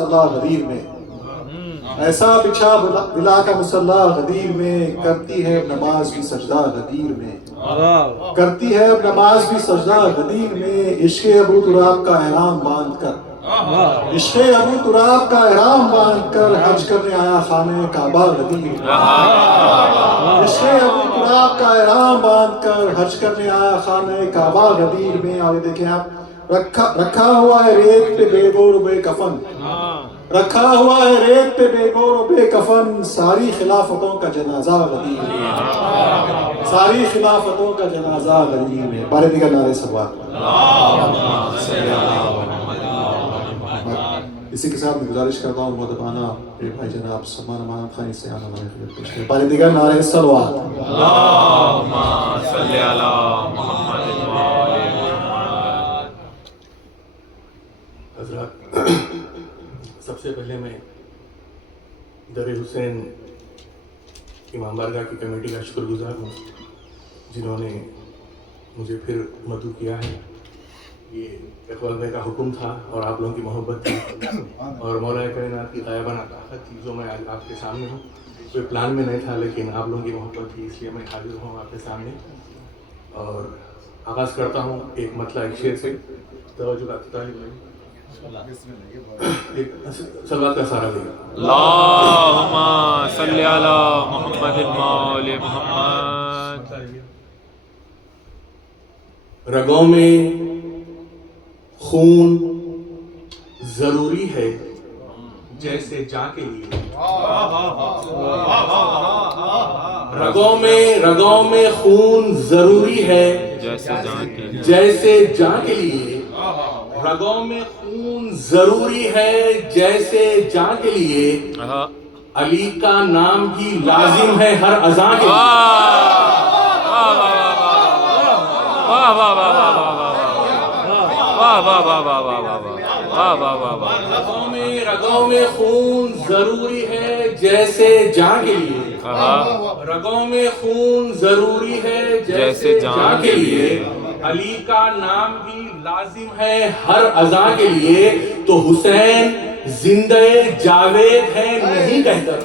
مصلی غدیر میں، ایسا بچھا بلا کا مصلی غدیر میں، کرتی ہے اب نماز بھی سجدہ غدیر میں، کرتی ہے اب نماز بھی سجدہ غدیر میں، عشق ابو تراب کا احرام باندھ کر، عشق ابو تراب کا احرام باندھ کر حج کرنے آیا خانہ کعبہ غدیر میں، عشق ابو تراب کا احرام باندھ کر حج کرنے آیا خانہ کعبہ غدیر میں۔ آگے دیکھیں آپ، رکھا ہوا ہے ریت پہ بے گور و بے کفن، رکھا ہوا ہے ریت پہ بے گور و بے کفن، ساری خلافتوں کا جنازہ غدیر میں، ساری خلافتوں کا جنازہ غدیر میں۔ بارے دیگر نعرے سلوات۔ اسی کے ساتھ میں گزارش کرتا ہوں مؤدبانہ میرے بھائی جناب سلمان امانت خانی سے آنا ہمارے خدمت پیش کریں۔ بارے دیگر نعرے سلوات۔ اللہم صلی علی محمد وآل محمد۔ حضرات، سب سے پہلے میں در حسین امام بارگاہ کی کمیٹی کا شکر گزار ہوں، جنہوں نے مجھے پھر مدعو کیا ہے۔ یہ اقبال بھائی کا حکم تھا اور آپ لوگوں کی محبت تھی اور مولا کائنات کی غائبانہ طاقت تھی جو میں آج آپ کے سامنے ہوں۔ کوئی پلان میں نہیں تھا، لیکن آپ لوگوں کی محبت تھی، اس لیے میں حاضر ہوں آپ کے سامنے۔ اور آغاز کرتا ہوں ایک مطلع ایک شعر سے۔ توجہ کا طالب بھائی سلوات کا سہارا لے گا۔ اللہم صلی علی محمد وآل محمد۔ رگوں میں خون ضروری ہے جیسے جاں کے لیے، رگوں میں خون ضروری ہے جیسے جاں کے لیے، رگوں میں خون ضروری ہے جیسے جاں کے لیے، علی کا نام بھی لازم ہے ہر اذان کے لیے۔ رگوں میں خون ضروری ہے جیسے جاں کے لیے، رگوں میں خون ضروری ہے جیسے جاں کے لیے، علی کا نام بھی لازم ہے ہر اذان کے لیے۔ تو حسین زندہ جاوید ہے نہیں کہہ کر،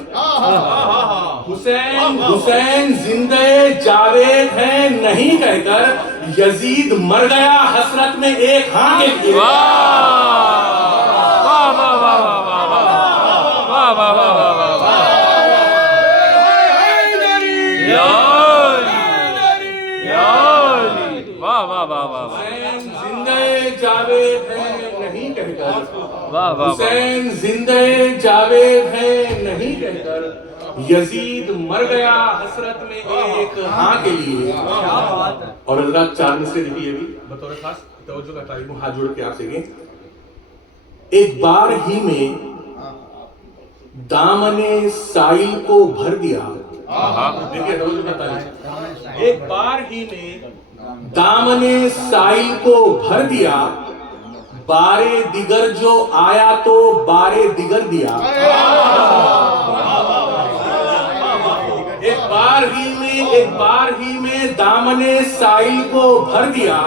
حسین زندہ جاوید ہے نہیں کہہ کر، یزید مر گیا حسرت میں ایک ہاں کے لیے۔ حسین زندہ جاوید ہے نہیں کہہ کر، یزید مر گیا حسرت میں ایک ہاں کے لیے۔ اور حضرات چار مصرے دیکھیے بھی بطور خاص توجہ کا طالب ہوں، ہاتھ جوڑ کے آپ سے کہ ایک بار ہی میں دامن سائل کو بھر دیا، دیکھیے توجہ کا طالب، ایک بار ہی میں دامن سائل کو بھر دیا، بارے دیگر جو آیا تو بارے دیگر دیا۔ ایک بار ہی میں دامن سائل کو بھر دیا،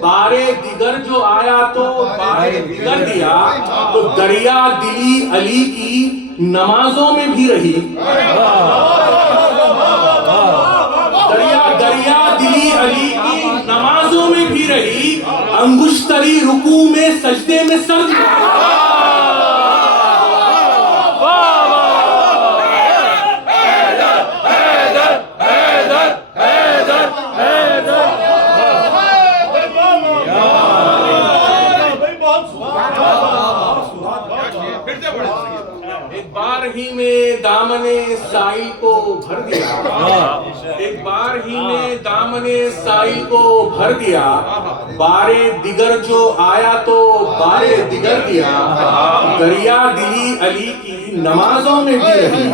بارے دیگر جو آیا تو بارے دیگر دیا۔ تو دریا دلی علی کی نمازوں میں بھی رہی، دریا دلی علی کی نمازوں میں بھی رہی، انگشتری رکوع میں سجدے میں سر دیا۔ ایک بار ہی میں دامن سائل کو بھر دیا، ایک بار ہی میں دامن سائل کو بھر دیا، بارے دیگر جو آیا تو بارے دیگر دیا۔ دریا دلی علی کی نمازوں میں بھی رہی،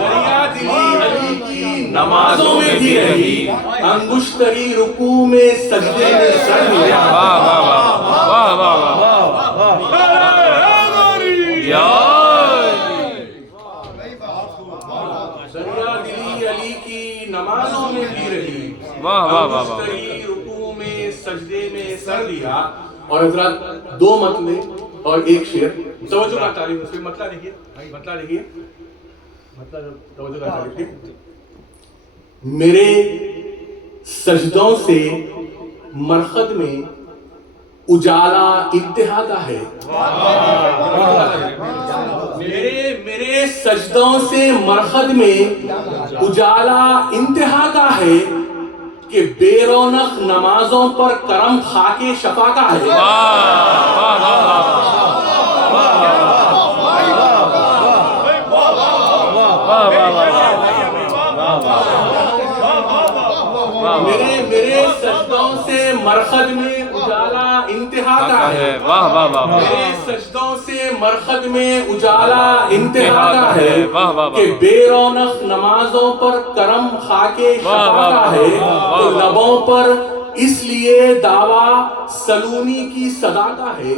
دریا دلی علی کی نمازوں میں بھی رہی، انگشتری رکوع میں سجدے میں سر دیا۔ دریا دلی علی کی نمازوں میں بھی رہی، انگشتری رکوع میں سجدے میں سر دیا۔ اور حضرات دو مطلب اور ایک شعر توجہ کا تعریف اس میں مطلب دیکھیے توجہ کا تعریف دیکھیے میرے سجدوں سے مرخد میں اجالا انتہا کا ہے میرے سجدوں سے مرخد میں اجالا انتہا کا ہے کہ بے رونق نمازوں پر کرم خاک شفا کا ہے میرے سجدوں سے مرخد میں اجالا انتہا کا ہے میرے سجدوں سے مرخد میں اجالا انتہا کا ہے کہ بے رونق نمازوں پر کرم خاک شفا کا ہے تو لبوں پر اس لیے دعویٰ سلونی کی صدا کا ہے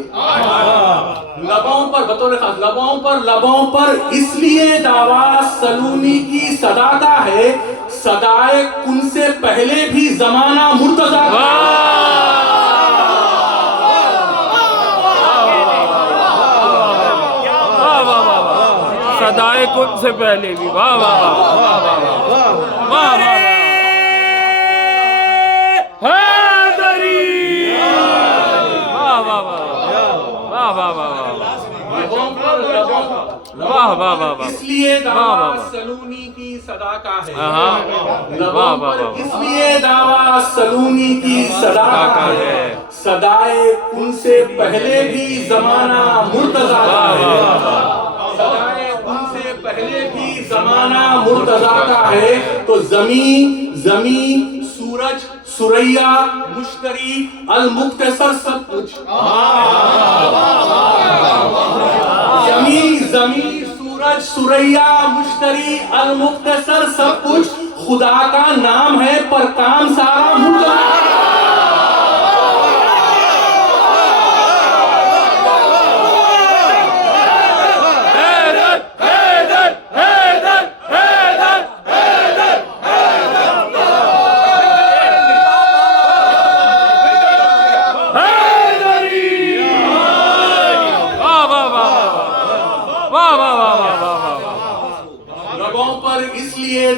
لبوں پر بطور خاص لبوں پر اس لیے دعویٰ سلونی کی صدا کا ہے صدائے کن سے پہلے بھی زمانہ مرتضیٰ کا صدائے کن سے پہلے بھی واہ واہ واہ واہ واہ حیدری واہ واہ واہ واہ واہ واہ واہ اس لیے دعویٰ سلونی کی صدا کا ہے لبوں پر اس لیے دعویٰ سلونی کی صدا کا ہے صدائے ان سے پہلے بھی زمانہ مرتضیٰ کا ہے صدائے ان سے پہلے بھی زمانہ مرتضیٰ کا ہے تو زمین سورج سریا مشتری المختصر سب کچھ زمین سورج سریا مشتری المختصر سب کچھ خدا کا نام ہے پر کام سارا مرتضیٰ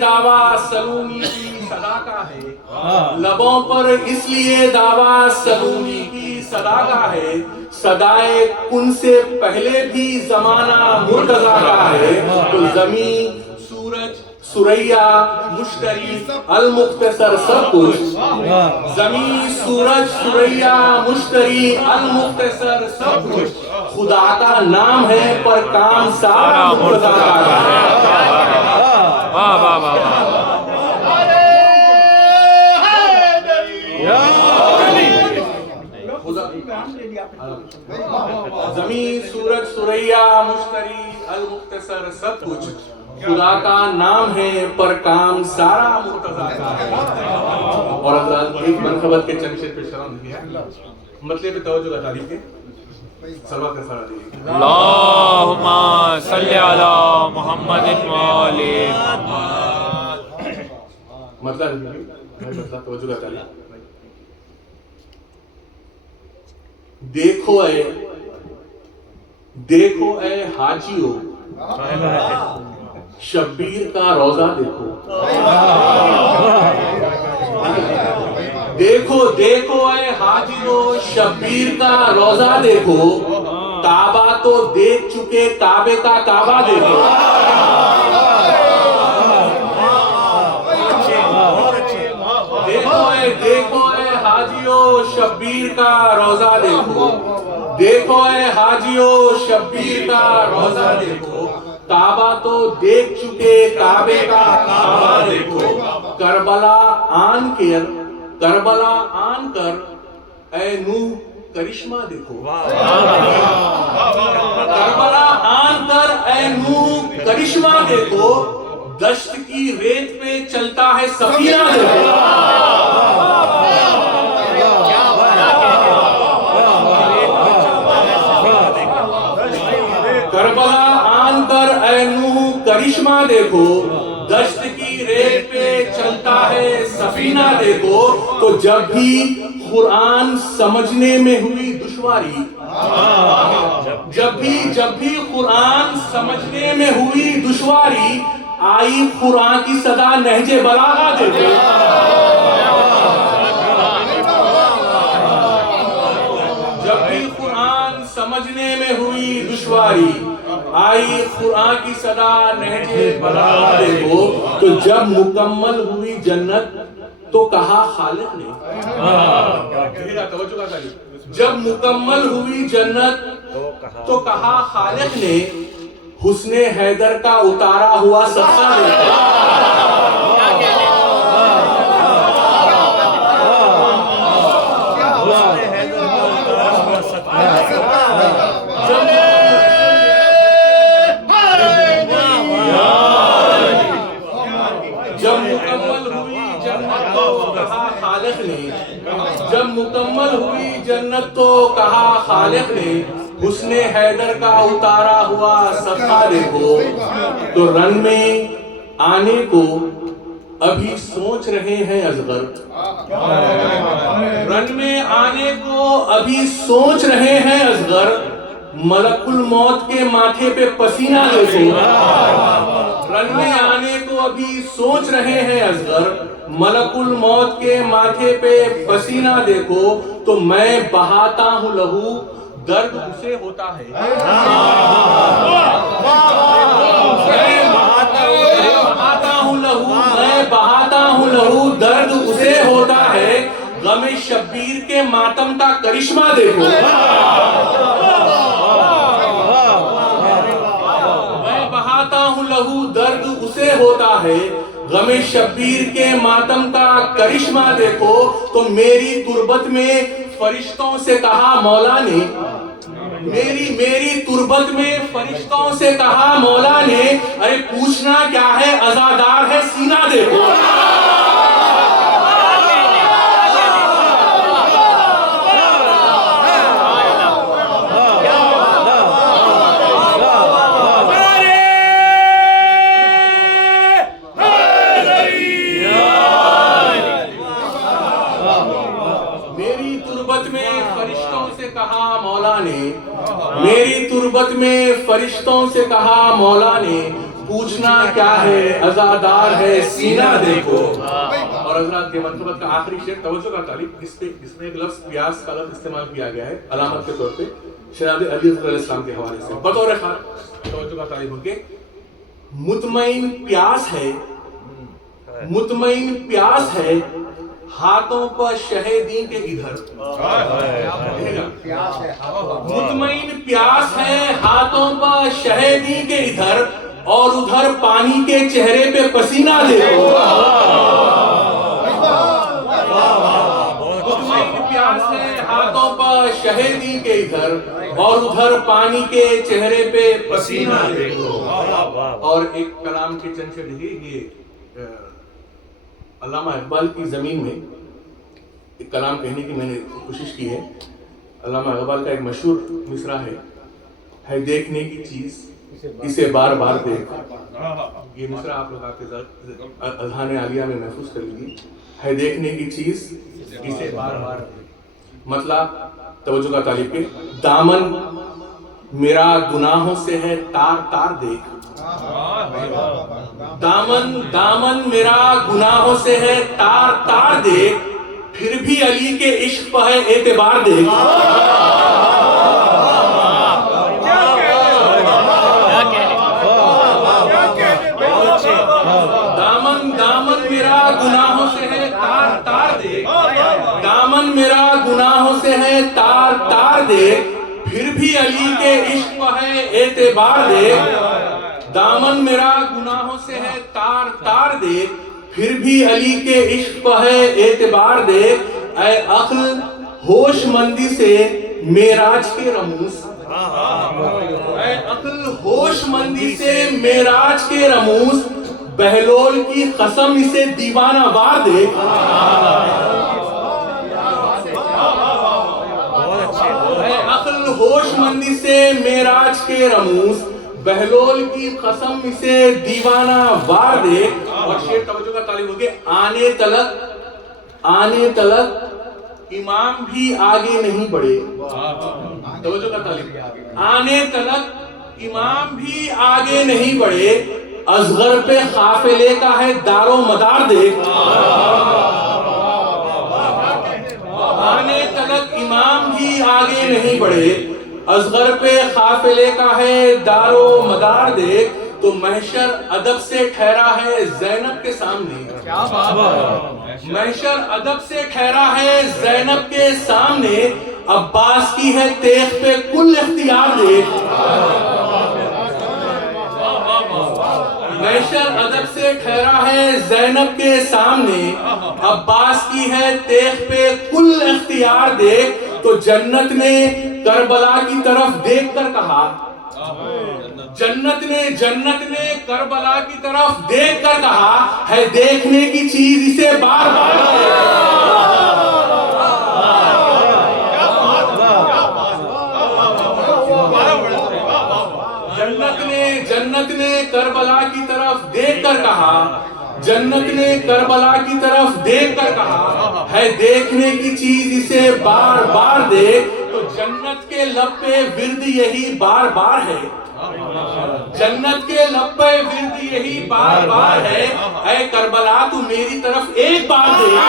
دعویٰ سلونی کی صدا کا ہے لبوں پر اس لیے دعویٰ سلونی کی صدا کا ہے صدائے کن سے پہلے بھی زمانہ مرتضیٰ کا ہے تو زمین سورج سریا مشتری المختصر سب کچھ زمین سورج سریا مشتری المختصر سب کچھ خدا کا نام ہے پر کام سارا مرتضیٰ کا ہے واہ واہ واہ زمین سورج سریا مشتری المختصر سب کچھ خدا کا نام ہے پر کام سارا مرتضیٰ کا ہے اور حضرات ایک منقبت کے چند شعر پیش کروں ہے مطلب پہ توجہ کا تعریف ہے سلوات کا سارا دیئے اللہم صلی علی محمد وآلِ محمد مطلب توجہ کا تعریف دیکھو اے حاجیو شبیر کا روزہ دیکھو اے حاجیو شبیر کا روزہ دیکھو کعبہ تو دیکھ چکے کعبے کا کعبہ دیکھو دیکھو اے حاجیو شبیر کا روزہ دیکھو اے حاجیو شبیر کا روزہ دیکھو کعبہ تو دیکھ چکے کعبے کا کعبہ دیکھو کربلا آن کر اے نوح کرشمہ دیکھو کربلا آن کر اے نوح کرشمہ دیکھو دشت کی ریت پہ چلتا ہے سفینہ دیکھو کربلا آن کر اے نوح کرشمہ دیکھو دشت کی ریت پہ چلتا ہے سفینہ دیکھو تو جب بھی قرآن سمجھنے میں ہوئی دشواری جب بھی قرآن سمجھنے میں ہوئی دشواری آئی قرآن کی صدا نہج بلاغہ دیکھو. جب بھی قرآن سمجھنے میں ہوئی دشواری آئی قرآن کی صدا نہج بلاغہ دیکھو. تو جب مکمل ہوئی جنت تو کہا خالق نے, جب مکمل ہوئی جنت تو کہا خالق نے حسن حیدر کا اتارا ہوا صدقہ دیکھو. جب مکمل ہوئی جنت تو کہا خالق نے حسن حیدر کا اتارا ہوا صدقہ دیکھو. تو رن میں آنے کو ابھی سوچ رہے ہیں اصغر, رن میں آنے کو ابھی سوچ رہے ہیں اصغر, ملک الموت کے ماتھے پہ پسینہ دیکھو. رن میں آنے کو ابھی سوچ رہے ہیں اصغر, ملک الموت کے ماتھے پہ پسینہ دیکھو. تو میں بہاتا ہوں لہو درد اسے ہوتا ہے, میں بہاتا ہوں لہو درد اسے ہوتا ہے. غم شبیر کے ماتم کا کرشمہ دیکھو. میں بہاتا ہوں لہو درد اسے ہوتا ہے, غم شبیر کے ماتم کا کرشمہ دیکھو. تو میری تربت میں فرشتوں سے کہا مولا نے, میری تربت میں فرشتوں سے کہا مولا نے, ارے پوچھنا کیا ہے عزادار ہے سینہ دیکھو. میری تربت میں فرشتوں سے کہا مولا نے, پوچھنا کیا ہے عزادار ہے سینہ دیکھو. اور حضرات کے منقبت کا آخری شعر توجہ کا طالب, اس میں ایک لفظ پیاس کا لفظ استعمال کیا گیا ہے علامت کے طور پہ شہزادے علی علیہ السلام کے حوالے سے. بطور خاص توجہ کا طالب ہو کے مطمئن پیاس ہے, مطمئن پیاس ہے ہاتھوں پر شہدی کے ادھر. مطمئن پیاس ہے ہاتھوں پر شہدی کے ادھر, اور ادھر پانی کے چہرے پہ پسینہ دیکھو. مطمئن پیاس ہے ہاتھوں پر شہدی کے ادھر, اور ادھر پانی کے چہرے پہ پسینہ دیکھو. اور ایک کلام کے چند شعر دیکھیے, یہ علامہ اقبال کی زمین میں ایک کلام کہنے کی میں نے کوشش کی ہے. علامہ اقبال کا ایک مشہور مصرع ہے دیکھنے کی چیز اسے بار بار دیکھ. یہ مصرع آپ لوگ آپ کے اذہان عالیہ میں محفوظ کر لیجیے. ہے دیکھنے کی چیز اسے بار بار دیکھ. مطلب توجہ کا طالب کے, دامن میرا گناہوں سے ہے تار تار دیکھ. دامن میرا گناہوں سے ہے تار تار دیکھ, پھر بھی علی کے عشق پر ہے اعتبار دیکھ. دامن میرا گناہوں سے ہے تار تار دیکھ, دامن میرا گناہوں سے ہے تار تار دیکھ, پھر بھی علی کے عشق پر ہے اعتبار دیکھ. دامن میرا گناہوں سے ہے تار تار دیکھ, پھر بھی علی کے عشق پر ہے اعتبار دیکھ. اے عقل ہوش مندی سے معراج کے رموز, اے عقل ہوش مندی سے معراج کے رموز, بہلول کی قسم اسے دیوانہ وار دیکھ. اے عقل ہوش مندی سے معراج کے رموز, بہلول کی قسم اسے دیوانہ وار دیکھ. اور شعر توجہ کا طالب ہو گئے, آنے تلک امام بھی آگے نہیں بڑھے. توجہ کا طالب. آنے تلک امام بھی آگے نہیں بڑھے, اصغر پہ قافلے کا ہے دار و مدار دیکھ. آنے تلک امام بھی آگے نہیں بڑھے, اصغر پہ قافلے کا ہے دار و مدار دیکھ. تو محشر ادب سے ٹھہرا ہے زینب کے سامنے. محشر ادب سے ٹھہرا ہے زینب کے سامنے, عباس کی ہے تیغ پہ کل اختیار دیکھ. محشر ادب سے ٹھہرا ہے زینب کے سامنے, عباس کی ہے تیغ پہ کل اختیار دیکھ. تو جنت نے کربلا کی طرف دیکھ کر کہا, جنت نے کربلا کی طرف دیکھ کر کہا, ہے دیکھنے کی چیز اسے بار بار. جنت نے کربلا کی طرف دیکھ کر کہا, جنت نے کربلا کی طرف دیکھ کر کہا, ہے دیکھنے کی چیز اسے بار بار دیکھ. تو جنت کے لب پہ ورد یہی بار بار ہے, جنت کے لب پہ ورد یہی بار بار ہے, اے کربلا تو میری طرف ایک بار دیکھ.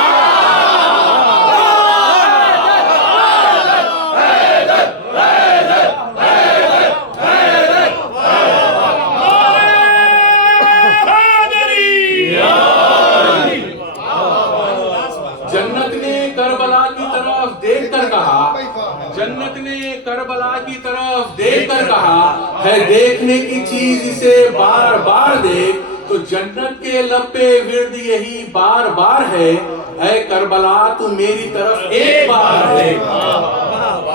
جنت نے کربلا کی طرف دیکھ کر کہا, ہے دیکھنے کی چیز اسے بار بار دیکھ. تو جنت کے لب پہ ورد یہی بار بار ہے, اے کربلا تو میری طرف ایک بار دیکھ.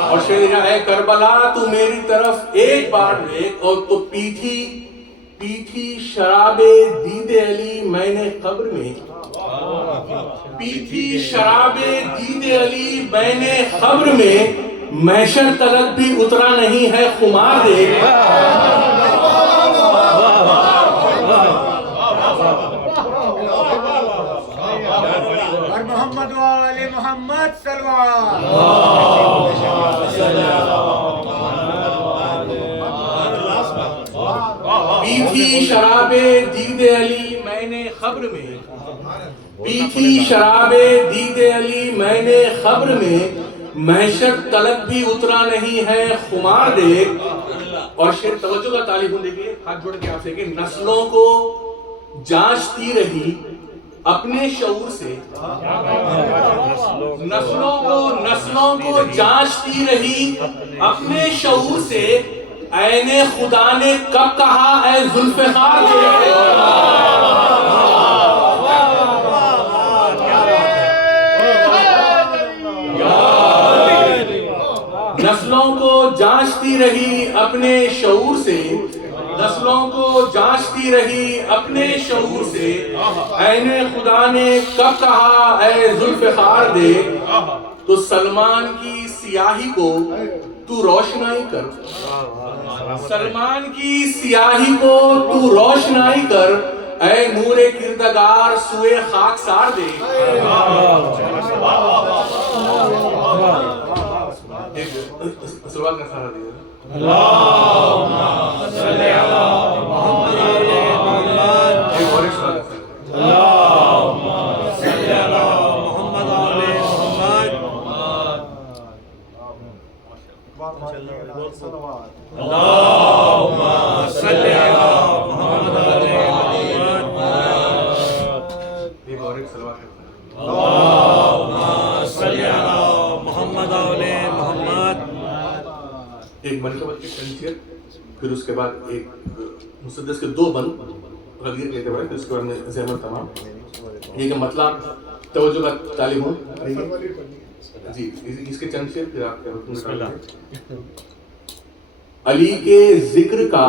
اور شعر اے کربلا تو میری طرف ایک بار دیکھ. اور تو پیٹھی شراب دید علی میں نے قبر میں, پیٹھی شراب دید علی میں نے قبر میں, محشر تلک بھی اترا نہیں ہے خمار دیکھ. اور محمد والے محمد صلوات. پیٹھی شراب دید علی میں نے قبر میں, پیٹھی شراب دید علی میں نے قبر میں, محشر تلک بھی اترا نہیں ہے خمار دیکھ. اور شعر توجہ کا طالب ہوں, دیکھیے ہاتھ جوڑ کے آپ سے کہ نسلوں کو جانچتی رہی اپنے شعور سے, نسلوں کو جانچتی رہی اپنے شعور سے, عین خدا نے کب کہا اے ذوالفقار دیکھ. نسلوں کو جانچتی رہی اپنے شعور سے, نسلوں کو جانچتی رہی اپنے شعور سے, عین خدا نے کب کہا اے ذوالفقار دیکھ. تو سلمان کی سیاہی کو تو روشنائی کر, سلمان کی سیاہی کو تو روشنائی کر, اے نور کردگار سوئے خاکسار دیکھ. سلوات کا سارا دیئے اللہم صلی علی محمد ایک اور اشتراک اللہم صلی علی محمد آلِ محمد اللہم صلی علی محمد آلِ محمد ایک اور ایک سلوات اللہم صلی علی محمد آلِ محمد. ایک منقبت کی تنسیت, پھر اس کے بعد ایک مسدس کے دو بند غدیر کہتے ہیں, پھر اس کے بعد میں زحمت تمام. یہ کہ مطلب توجہ کا طالب ہوں جی, اس کے چند شعر پھر آپ کے حکم نکال دیں. علی کے ذکر کا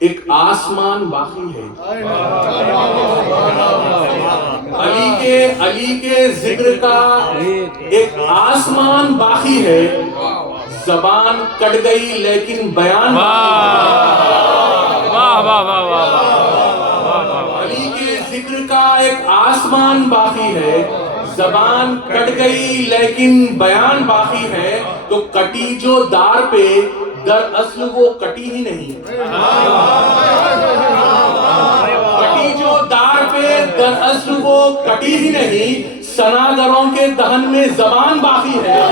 ایک آسمان باقی ہے, علی کے ذکر کا ایک آسمان باقی ہے, زبان کٹ گئی لیکن بیان علی کے ذکر کا ایک آسمان باقی ہے, زبان کٹ گئی لیکن بیان باقی ہے، تو کٹی جو دار پہ دراصل وہ کٹی ہی نہیں، کٹی جو دار پہ دراصل وہ کٹی ہی نہیں، سناگروں کے دہن میں زبان باقی ہے،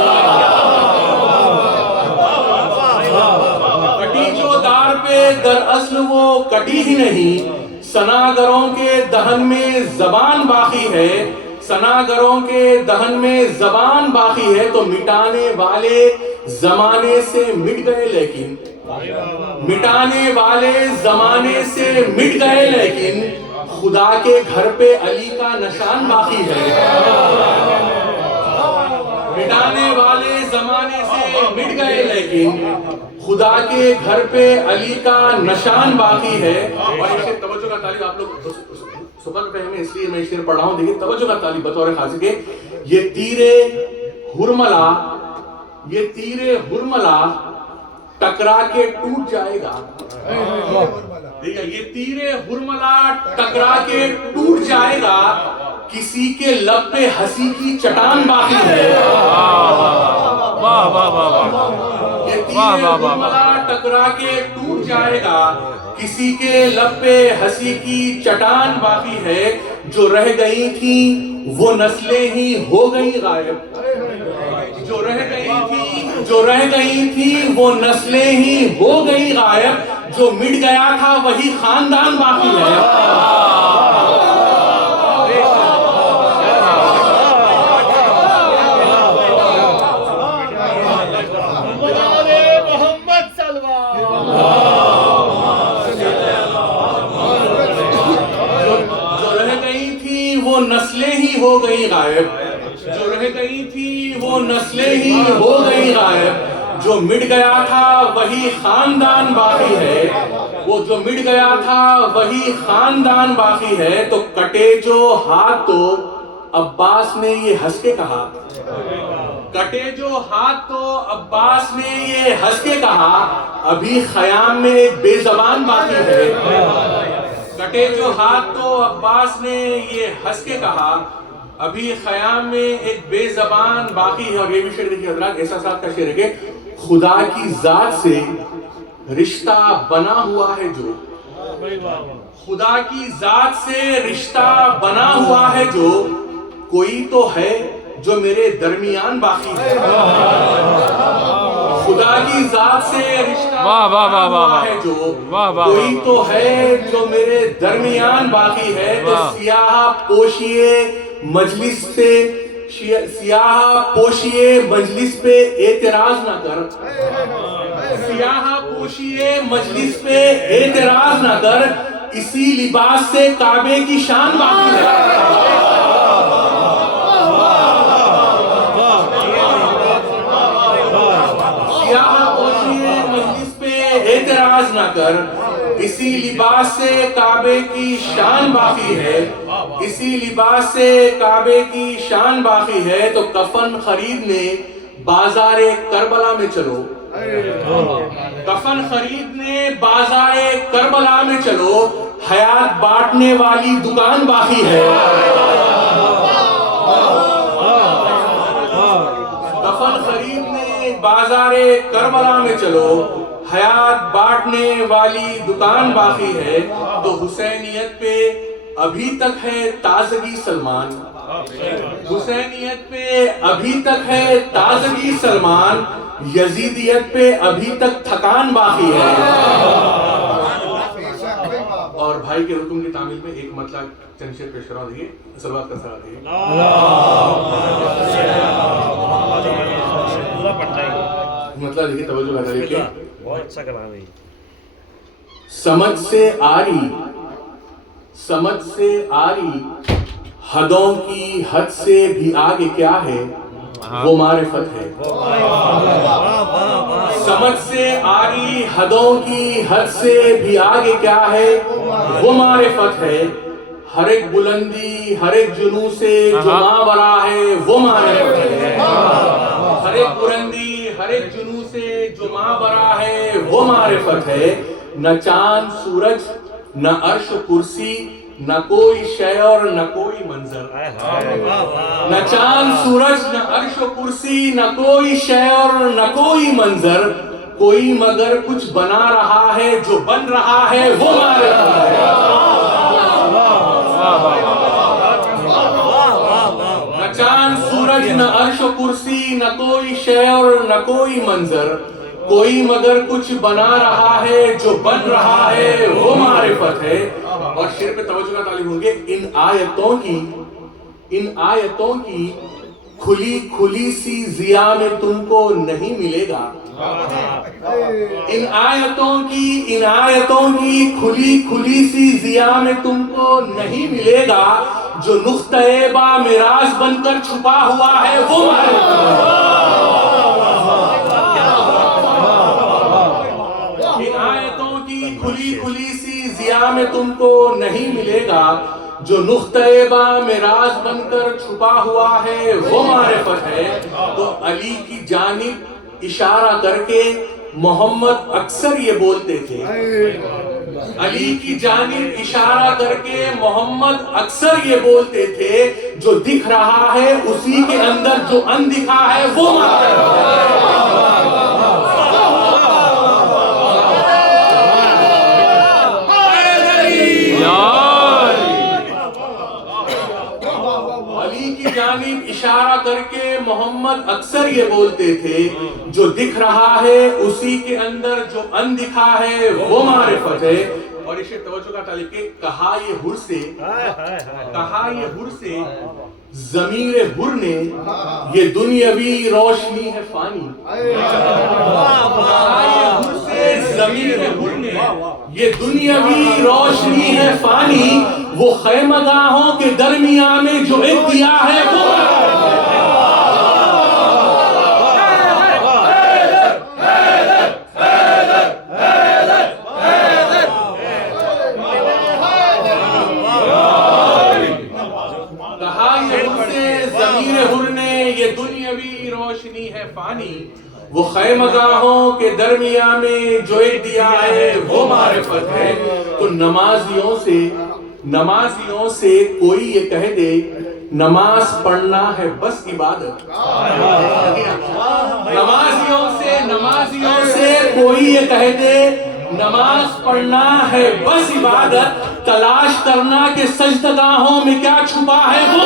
کٹی جو دار پہ دراصل وہ کٹی ہی نہیں، سناگروں کے دہن میں زبان باقی ہے، سناگروں کے دہن میں زبان باقی ہے، تو مٹانے والے زمانے سے مٹ گئے لیکن، مٹانے والے زمانے سے مٹ گئے لیکن خدا کے گھر پہ علی کا نشان باقی ہے، مٹانے والے زمانے سے مٹ گئے لیکن خدا کے گھر پہ علی کا نشان باقی ہے۔ اور یہ شعر توجہ کا طالب، آپ لوگ سبق پہ ہمیں اس لیے میں شعر پڑھ رہا ہوں، دیکھیں توجہ کا طالب بطور خاص کے، یہ تیرے ہرملا، یہ تیرے ہرملا ٹکرا کے ٹوٹ جائے گا، یہ تیرے ہرملا ٹکرا کے ٹوٹ جائے گا، کسی کے لب پہ ہنسی کی چٹان باقی ہے، یہ تیرے ہرملا ٹکرا کے ٹوٹ جائے گا، کسی کے لب پہ ہنسی کی چٹان باقی ہے، جو رہ گئی تھی وہ نسلیں ہی ہو گئی غائب، جو رہ گئی تھی وہ نسلیں ہی ہو گئی غائب، جو مٹ گیا تھا وہی خاندان باقی ہے، نسلیں ہی ہو گئی غائب، جو رہ گئی تھی وہ نسلیں ہی ہو گئی غائب، جو مٹ گیا تھا وہی خاندان باقی ہے، وہ جو مٹ گیا تھا وہی خاندان باقی ہے، تو کٹے جو ہاتھ تو عباس نے یہ ہنس کے کہا، کٹے جو ہاتھ تو عباس نے یہ ہنس کے کہا، ابھی خیام میں ایک بے زبان باقی ہے، کٹے جو ہاتھ تو عباس نے یہ ہنس کے کہا، ابھی خیام میں ایک بے زبان باقی ہے۔ اور یہ بھی شعر دیکھیے حضرات، احساسات کا شعر ہے کہ خدا کی ذات سے رشتہ بنا ہوا ہے جو، خدا کی ذات سے رشتہ بنا ہوا ہے جو، کوئی تو ہے جو میرے درمیان باقی ہے، خدا کی ذات سے رشتہ بنا ہوا ہے جو، کوئی تو ہے جو میرے درمیان باقی ہے، تو سیاہ پوشیے مجلس پہ، سیاہ پوشیے مجلس پہ اعتراض نہ کر، سیاہ پوشیے مجلس پہ اعتراض نہ کر، اسی لباس سے کعبے کی شان باقی ہے، اعتراض نہ کر، اسی لباس سے کعبے کی شان باقی ہے، اسی لباس سے کعبے کی شان باقی ہے، تو کفن خریدنے بازار کربلا میں چلو، کفن خریدنے بازار کربلا میں چلو، حیات بانٹنے والی دکان باقی ہے، کفن خریدنے بازار کربلا میں چلو، حیات بانٹنے والی دکان باقی ہے، تو حسینیت پہ ابھی تک ہے تازگی سلمان، حسینیت پہ ابھی تک ہے تازگی سلمان، یزیدیت پہ ابھی تک تھکان باقی ہے۔ اور بھائی کے حکم کی تعمیل میں ایک مطلب چند شعر پیش کرا دیئے، صلوات کا ساتھ دیئے۔ مطلب دیکھیں توجہ کا طریقے، سمجھ سے آری، سمجھ سے آری، حدوں کی حد سے بھی آگے کیا ہے، وہ معرفت ہے، سمجھ سے آری، حدوں کی حد سے بھی آگے کیا ہے، وہ معرفت ہے، ہر ایک بلندی ہر ایک جنوں سے جو ماورا ہے، وہ معرفت ہے، ہر ایک بلندی ہر ایک جنوں سے جو ماورا ہے، وہ معرفت ہے، نہ چاند سورج نہ عرش کرسی نہ کوئی شے اور نہ کوئی منظر، نہ چاند سورج نہ عرش و کرسی، نہ کوئی شے اور نہ کوئی منظر، کوئی مگر کچھ بنا رہا ہے، جو بن رہا ہے وہ معرفت ہے۔ نہ چاند سورج نہ عرش و کرسی، نہ کوئی شے اور نہ کوئی منظر، کوئی مگر کچھ بنا رہا ہے، جو بن رہا ہے وہ معرفت ہے۔ اور شعر پہ توجہ کا طالب ہوں گے، ان آیتوں کی کھلی کھلی سی ضیا میں تم کو نہیں ملے گا۔ ان آیتوں کی کھلی کھلی سی ضیا میں تم کو نہیں ملے گا، جو نقطۂ با میراث بن کر چھپا ہوا ہے وہ معرفت ہے۔ ان آیتوں کی کھلی کھلی سی ضیا میں تم کو نہیں ملے گا، جو نقطۂ با میراث بن کر چھپا ہوا ہے وہ معرفت ہے۔ تو علی کی جانب اشارہ کر کے محمد اکثر یہ بولتے تھے، علی کی جانب اشارہ کر کے محمد اکثر یہ بولتے تھے، جو دکھ رہا ہے اسی کے اندر جو اندکھا ہے وہ معرفت ہے۔ جانب اشارہ کر کے محمد اکثر یہ بولتے تھے، جو دکھ رہا ہے اسی کے اندر جو اندکھا ہے وہ معرفت ہے۔ اور اسے توجہ کا طالب کہ کہا یہ ہر سے ضمیر ہر نے، یہ دنیاوی روشنی ہے فانی۔ کہا یہ ہر سے ضمیر ہر نے، یہ دنیاوی روشنی ہے فانی، وہ خیمہ گاہوں کے درمیان میں جو ایک دیا ہے وہ کہا یہ ہر سے ضمیر ہر نے، یہ دنیاوی روشنی ہے فانی، وہ خیمہ گاہوں کے درمیان میں جو ایک دیا ہے وہ معرفت ہے۔ تو نمازیوں سے کوئی یہ کہہ دے نماز پڑھنا ہے بس عبادت، نمازیوں سے کوئی یہ کہہ دے نماز پڑھنا ہے بس عبادت، تلاش کرنا کہ سجدگاہوں میں کیا چھپا ہے وہ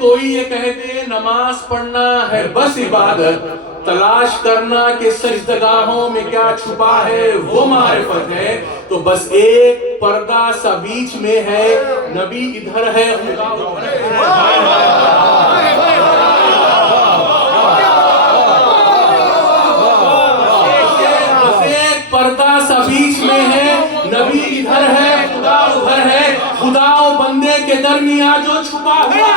کوئی یہ کہہ دے نماز پڑھنا ہے بس عبادت، تلاش کرنا کہ سجدگاہوں میں کیا چھپا ہے وہ معرفت ہے۔ تو بس ایک پردہ سا بیچ میں ہے، نبی ادھر ہے خدا ادھر ہے۔ بس ایک پردہ سا بیچ میں ہے، نبی ادھر ہے خدا ادھر ہے، خدا و بندے کے درمیان جو چھپا ہوا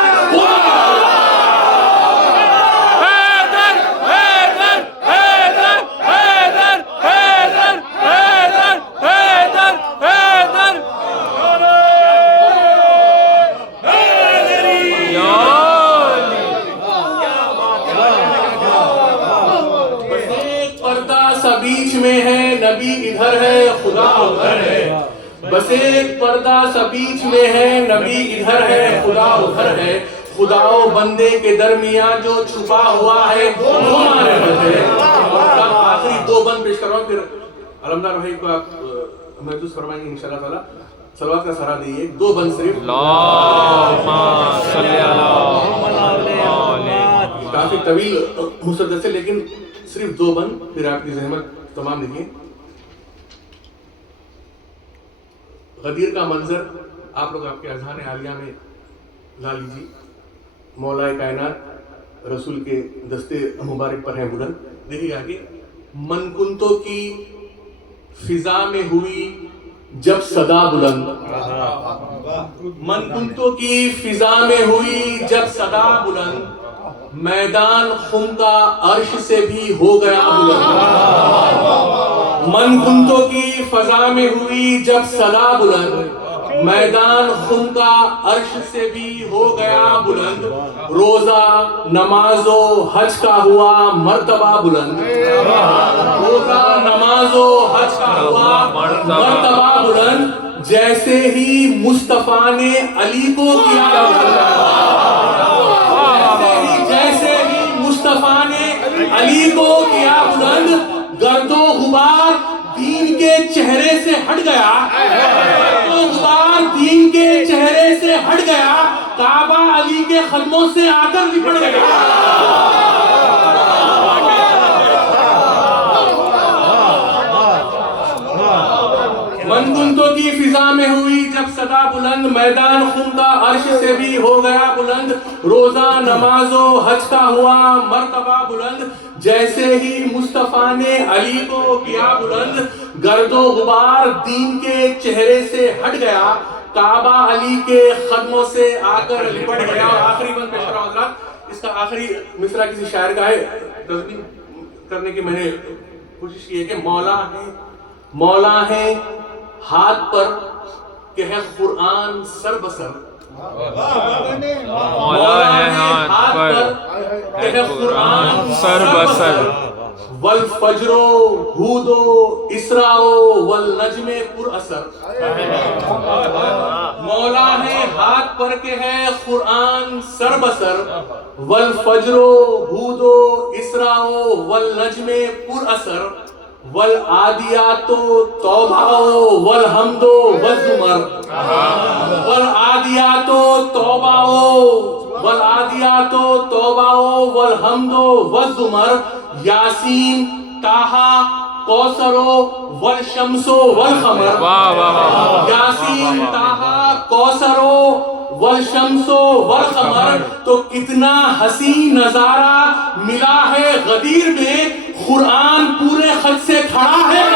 بیچ میں ہے، نبی ادھر ہے خدا ادھر ہے۔ بس ایک پردہ سا بیچ میں ہے، نبی ادھر ہے خدا ادھر ہے، خدا و بندے کے درمیان جو چھپا ہوا ہے وہ معرفت ہے۔ اور آخری دو بند پیش کرواؤں، پھر علمدار بھائی کو آپ محسوس فرمائیں گے انشاءاللہ تعالی۔ صلوات کا سہارا دیئے، دو بند صرف۔ اللہم صلی علی کافی طویل مسدس ہے لیکن صرف دو بند، پھر آپ کی زحمت تمام دیکھیں۔ غدیر کا منظر آپ لوگ آپ کے اذہان عالیہ میں لا لیجیے۔ مولا کائنات رسول کے دستے مبارک پر ہیں بلند، دیکھیے آگے۔ من کنتو کی فضا میں ہوئی جب صدا بلند، من کنتو کی فضا میں ہوئی جب صدا بلند، میدان خم کا عرش سے بھی ہو گیا بلند۔ من کنتو کی فضا میں ہوئی جب صدا بلند، میدان خم کا عرش سے بھی ہو گیا بلند، روزہ نماز و حج کا ہوا مرتبہ بلند، روزہ نماز و حج کا ہوا مرتبہ بلند، جیسے ہی مصطفیٰ نے علی کو کیا جیسے ہی مصطفیٰ نے علی کو کیا بلند، گرد و غبار دین کے چہرے سے ہٹ گیا، گرد و غبار دین کے چہرے سے ہٹ گیا، کعبہ علی کے قدموں سے آ کر لپٹ گیا۔ منگنتوں کی فضا میں ہوئی جب صدا بلند، میدان خم کا عرش سے بھی ہو گیا بلند، روزہ نماز و حج کا ہوا مرتبہ بلند، جیسے ہی مصطفیٰ نے علی کو کیا بلند، گرد و غبار دین کے چہرے سے ہٹ گیا، کعبہ علی کے قدموں سے آ کر لپٹ گیا۔ اور آخری بند پیش کرا حضرات، اس کا آخری مصرع کسی شاعر کا ہے، ترجمہ کرنے کی میں نے کوشش کی ہے کہ مولا ہے ہاتھ پر کہ ہے قرآن سر بسر، مولا ہے ہاتھ پر کہ ہے قرآن سر بسر، والفجر ہود اسراء والنجم پر اثر، مولا ہے ہاتھ پر کہ ہے قرآن سر بسر، والفجر ہود اسراء والنجم پر اثر، والعادیات توبہ والحمد والزمر، والعادیات توبہ والحمد والزمر، یاسین طٰہٰ کوثر والشمس والقمر، یاسین طٰہٰ کوثر والشمس والقمر۔ تو کتنا حسین نظارہ ملا ہے غدیر میں، قرآن پورے خط سے کھڑا ہے